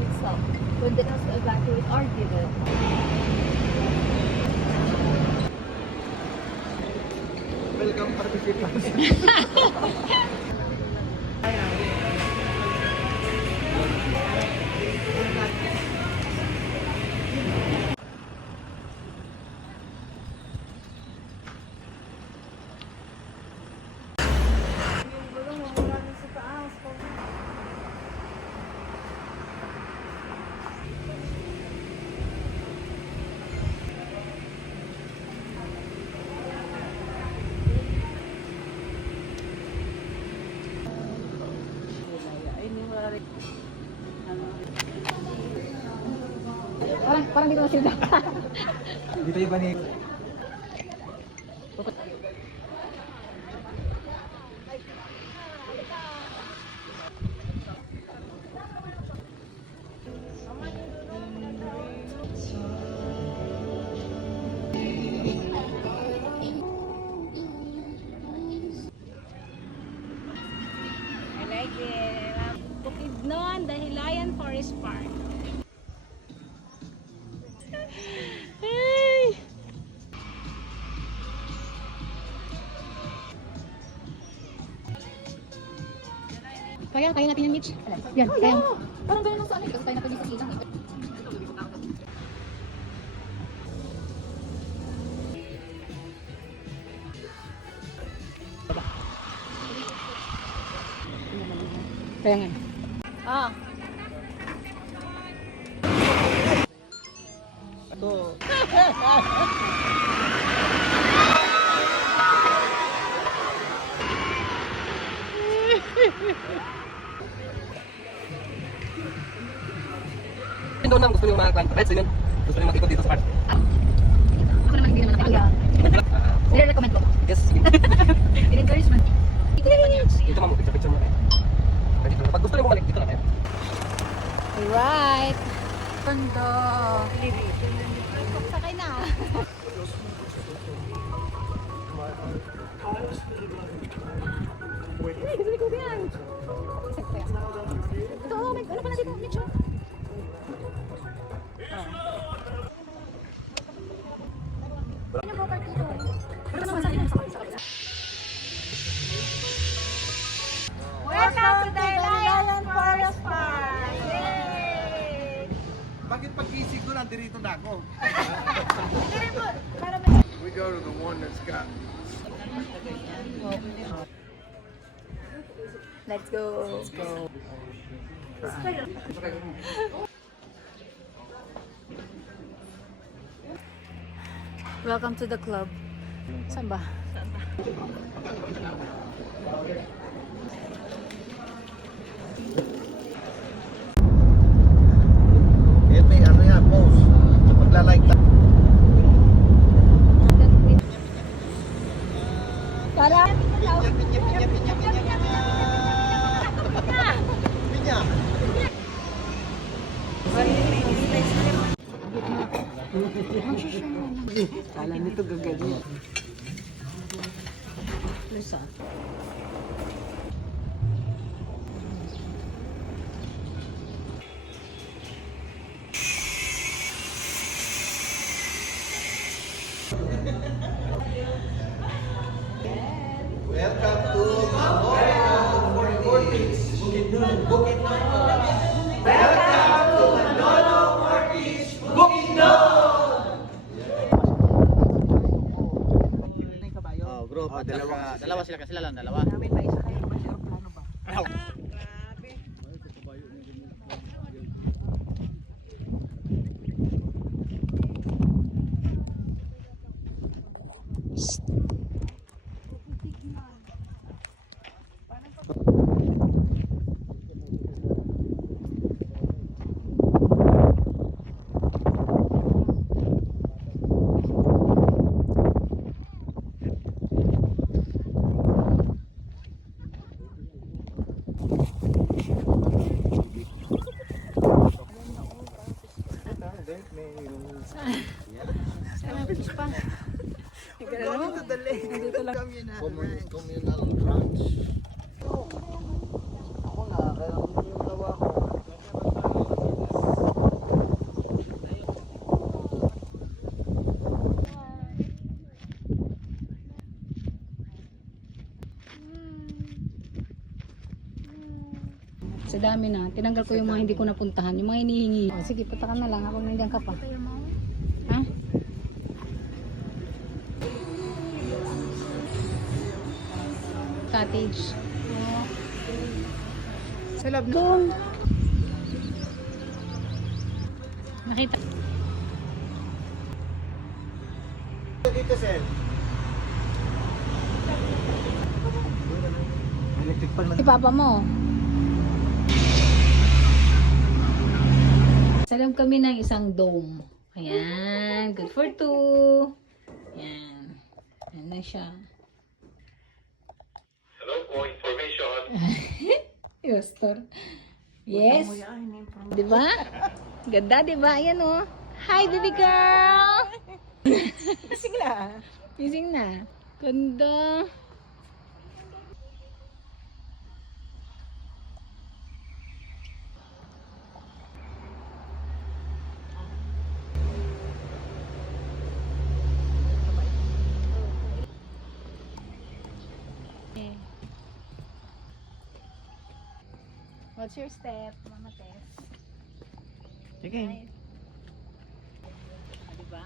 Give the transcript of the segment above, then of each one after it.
itself when the task to evacuate are given. Welcome participants. Parang dito na sila. Dito yung bani. I like it. Bukidnon, Dahilayan Forest Park. Ay! Kaya natin yung Mitch. Yan, kaya. Parang ganun lang sa amin kasi tayo napagin sa ilang. Kaya nga. Ah. Ito. Doon lang gusto niyo mga clients. Yun. Gusto niyo mag-ikot dito sa park. Ako naman hindi naman nakakaya. Nire-recommend ko. Yes. In-encouragement. Dito ma'am, picture mo. Pag gusto niyo bumalik dito na kayo. Alright. Ganda. Sakay na. Ay, gusto ko yan. Ito, oh, ano pala dito? Mitch. Ano ba park dito? Pero naman sa akin sa kabila. Welcome to Dahilayan Forest Park! Yay! Bakit pag-isig ko nandirito na ako? We go to the one that's got. Let's go. Let's go. Welcome to the club. Saan ba? Kahit may ano yan, post. Pagla-like lang. Tara! Pinya. Kala nito gagaling. Lisa. Welcome to Manolo Mortis. Bukidnon. Welcome to Manolo Mortis. Bukidnon. Oh, bro, Dalawa sila kasi lang, dalawa. Namin may isa kayo ba siya plano ba? Communal ranch. Ako nga, kaya yung tawa ko. madami na. Tinanggal ko yung mga hindi ko napuntahan, yung mga hinihingi. Oh, sige, punta ka na lang habang nandiyan ka pa. Ha? Cottage. Sa loob na. Doon. Nakita. Dito, sir. Electric pan man. Si papa mo. Sa loob kami ng isang dome. Ayan. Good for two. Ayan. Ayan na siya. Hello po, information. Yostor. Yes. Diba? Ganda, diba? Ayan o. Hi, baby girl! Gising na. Gising na. Ganda. What's your step, Mama Tess? Sige. Diba?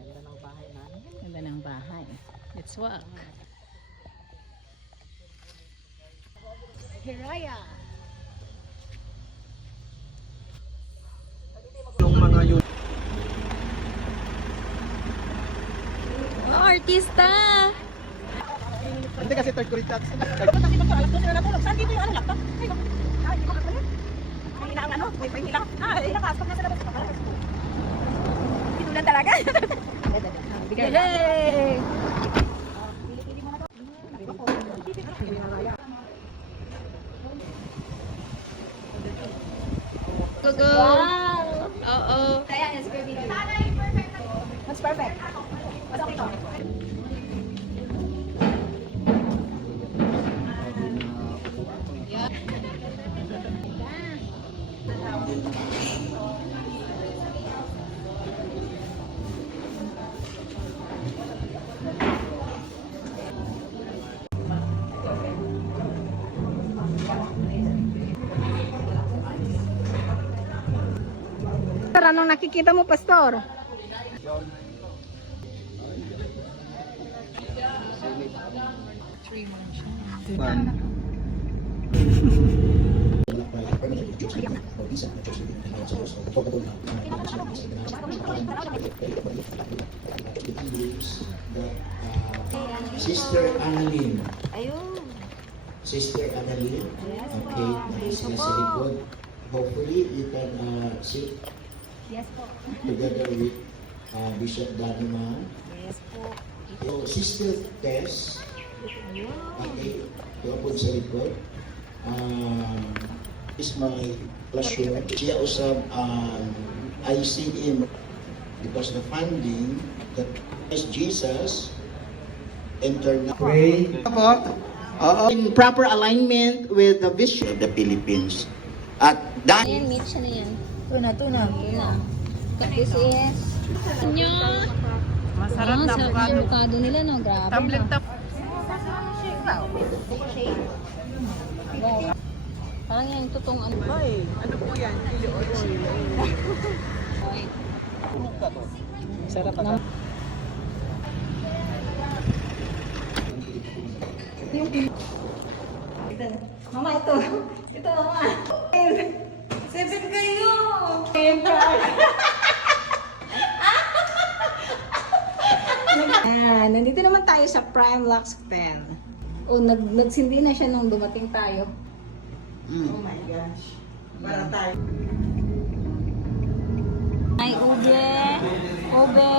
Ganda ng bahay namin. Ganda ng bahay. Let's walk. Hiraya. Yung mga yun. Oh, artista! Hindi kasi third ko rin tax. Kasi pag alas 12 na natulog, saan dito yung ano laptop? Ay, no. Hindi ko kakalit. Ay, hinaan ano? May hilang. Hinakasok na sa labas. Dito na talaga. Yay! Go, go! Wow! Oo. Kaya, it's perfect. What's perfect? What's okay to? Anong nakikita mo, Pastor? Sister Annalyn. Sister Annalyn. Okay, sila sa likod. Hopefully, you can sit together with Bishop Danima. Yes po. So, Sister Tess. Okay, tuwapon sa likod. Is my pleasure. Siya usab ICM because the funding that is Jesus internal. Pray. In proper alignment with the vision of the Philippines. At that Ayan, meet siya na yan. Tuna. Tuna. This is... Nyo! Masarap na Sa avocado nila, no? Grabe, Tumbling no? top. Wow. Parang yan, tutong ano. Ay, ano po yan? Chili oil. Sarap na. Mama, ito. Ito, mama. 7 kayo. Nandito naman tayo sa Prime Lux Hotel. Oh, nagsindi na siya nung dumating tayo. Oh my gosh. Para tayo. Ay, ube. Ube,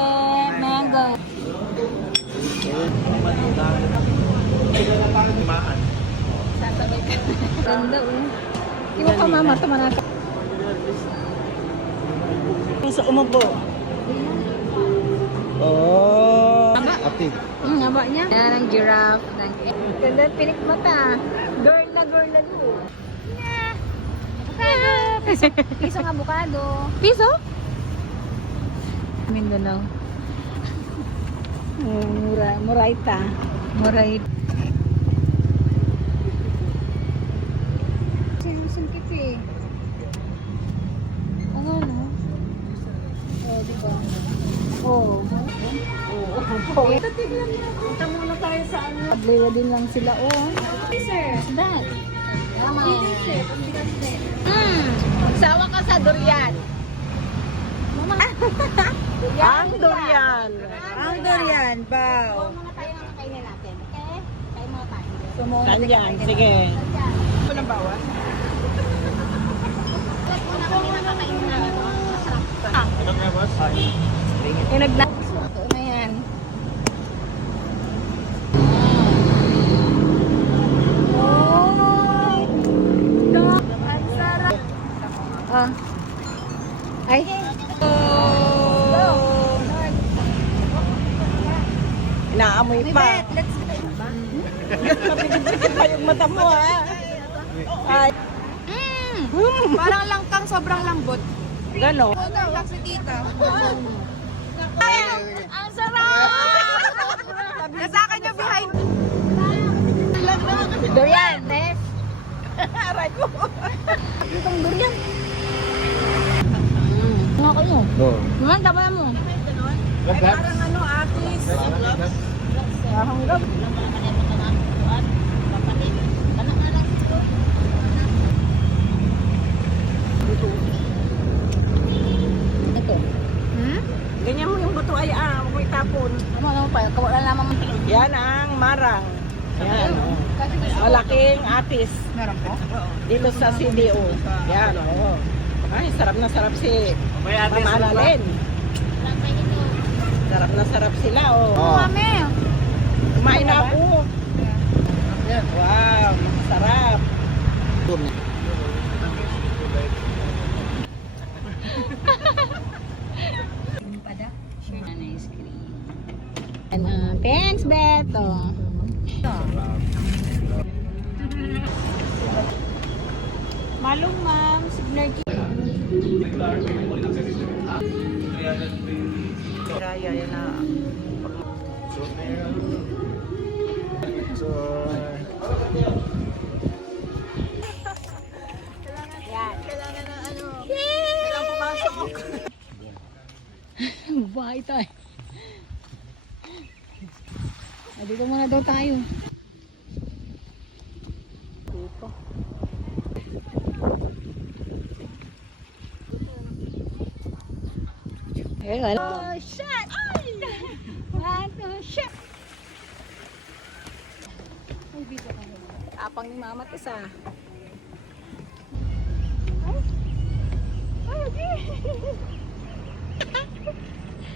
mango. Sasabay ka. Ganda, oh. Di mo pa mama, tumanaka. Sa umupo. Oh. active. Haba niya. Yan ang giraffe. Ganda, pinik mata. Girl na do. Piso ng avocado. Piso? Mindanao. Muraita. sungkit eh. Oo, no? Oo, diba? Oo. Oo. Tignan mo. Punta muna tayo sa ano. Paglewa din lang sila, oh. Sir. That. Sawa ka sa durian. Ang durian. Ang durian, bao. Muna tayo ng kainin natin, okay? Kain muna tayo. Ganyan, sige. Walang bawas. Muna kami nakakainin namin. Masarap. Eh, nagla... Ito na yan. Ang sarap. Ah. Ay. Inaamoy pa. Napigil pa yung mata mo, ha? Ay. Parang langkang sobrang lambot. Gano? Lang si tita. Ang sarap! Nasa akin yung behind. Durian, eh. Aray ko. Itong durian. Nga kayo. Oo. Naman, tabayan mo. Ay, parang ano, atis. Hanggang. Ito. Ganyan mo yung buto ay huwag mo itapon. Ano pa? Kawala naman mo. Yan ang marang. Yan. Oh. Malaking atis. Meron po? Dito sa CDO. Yan, oo. Ay, sarap na sarap si Mama Annalyn. Sarap na sarap sila, oh. Mami. Kumain na ako. Wow, sarap. Ice cream. Thanks, Beto. Malong, ma'am. Signergy. Raya, yan na. Kailangan pumasok. Bahay tayo. Dito muna daw tayo. Dito. Oh, shit! One, two, shit! Apang ni Mama isa.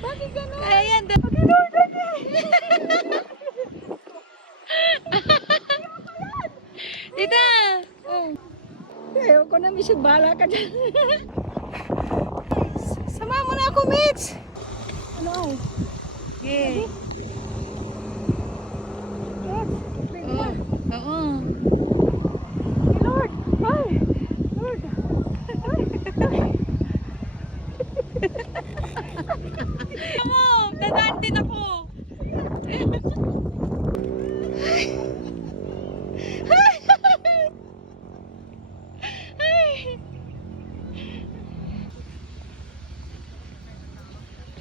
Bakit ganun? Ayan, Tita! Oh. ayoko na, Michelle. Bahala ka dyan. Sama mo na ako, Mitch! Ano? Okay. Oo. Oo. Lord! Ay! Lord! Ako! Dadaan din ako!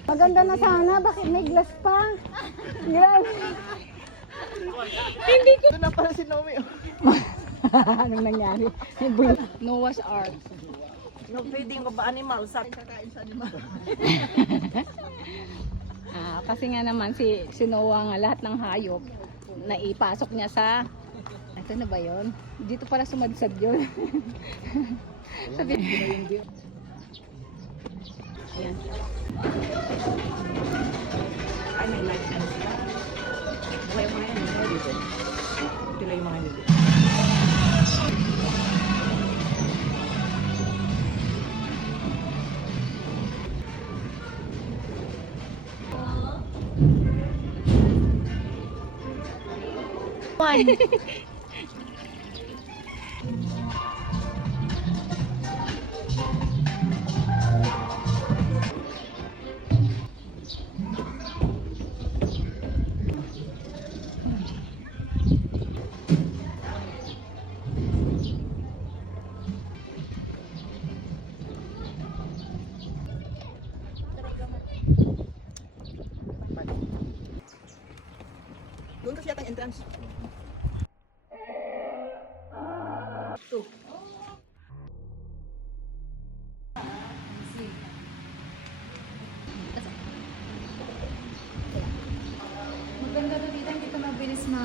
Maganda na sana. Bakit may glass pa? Glass. Hindi ko... Ito na pala si Nomi. Anong nangyari? Noah's Ark. No feeding ko ba animal? Sa kakain sa animal. Kasi nga naman si Noah nga lahat ng hayop naipasok niya sa ito na ba yon? Dito pala sumadsad yun. Sabi yan. Ay, may light na sila. Buhay mo yan. Tuloy yung mga nila. dance. Maganda to dito, hindi ka mabilis na...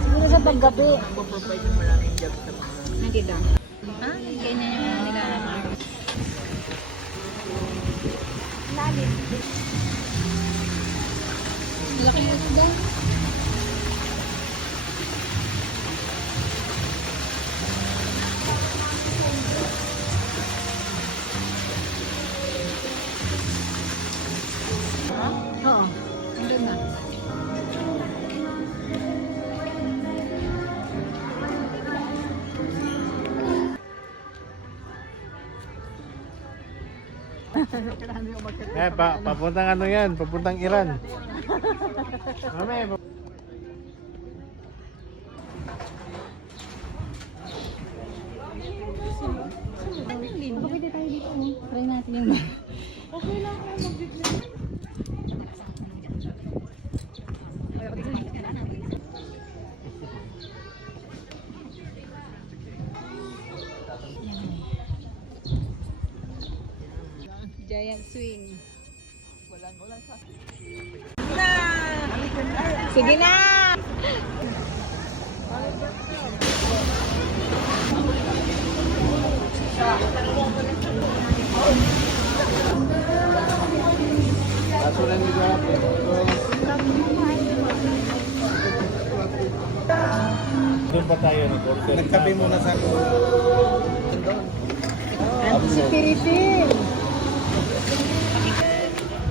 Siguro sa paggabi. Nakita. Ha? Ganyan yung nila. Lalim. Laki na ito dahil. Oo. Andun na. Papuntang ano yan, papuntang Iran. Mami, Baka pwede tayo dito. Try natin yung... Okay lang ako mag-video. Giant swing. Sige na! doon pa tayo nag-order. Nagkape muna sa... Antipiritin!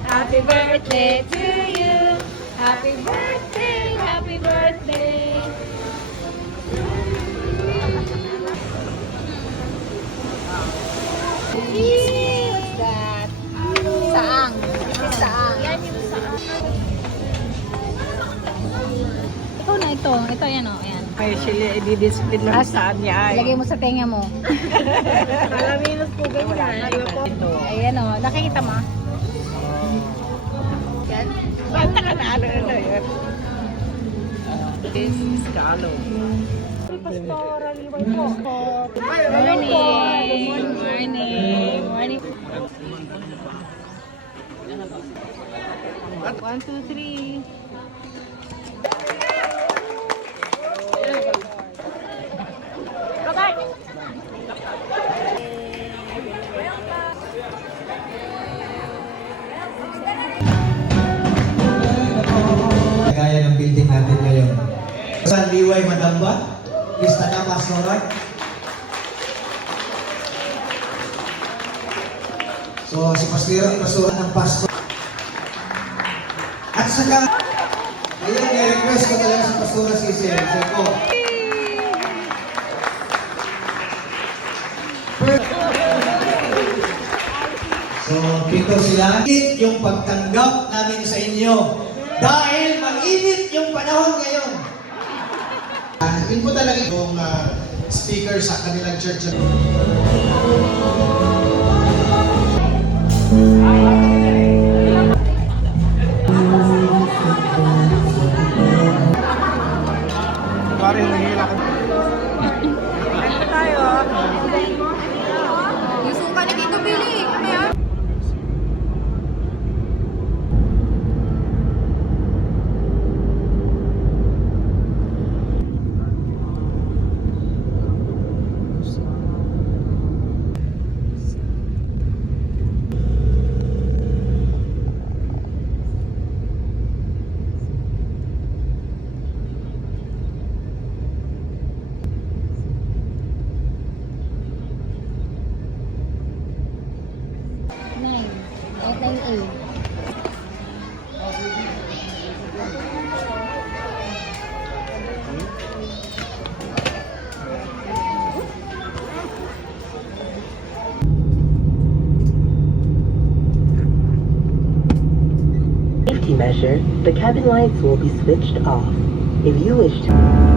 Happy birthday to you! Happy birthday! Happy birthday! What's that? Saang. Saang. Yan yung saang. Ito na ito. Ito yan o. Ayan. Actually, i-display lang saan niya. Ilagay mo sa tenga mo. Alaminos po ganyan. Ayan o. Nakikita mo? Yan. Basta ka na ano yan. This is Carlo. Morning. Morning. Morning. 1, 2, 3. Gaya ng building natin ngayon. San Liway Madamba, lista na pastoral. So si pastoral ng pastor. At saka, ayun, i-request ko talaga sa pastoral si Sir ko. So, dito sila. Mainit yung pagtanggap namin sa inyo. Dahil mag-init yung panahon ngayon. Yun po talaga yung speaker sa kanilang church. Pare, nahihila ka. Yung suka ni Tito Billy. Ano yan? Outline A. measure, the cabin lights will be switched off. If you wish to...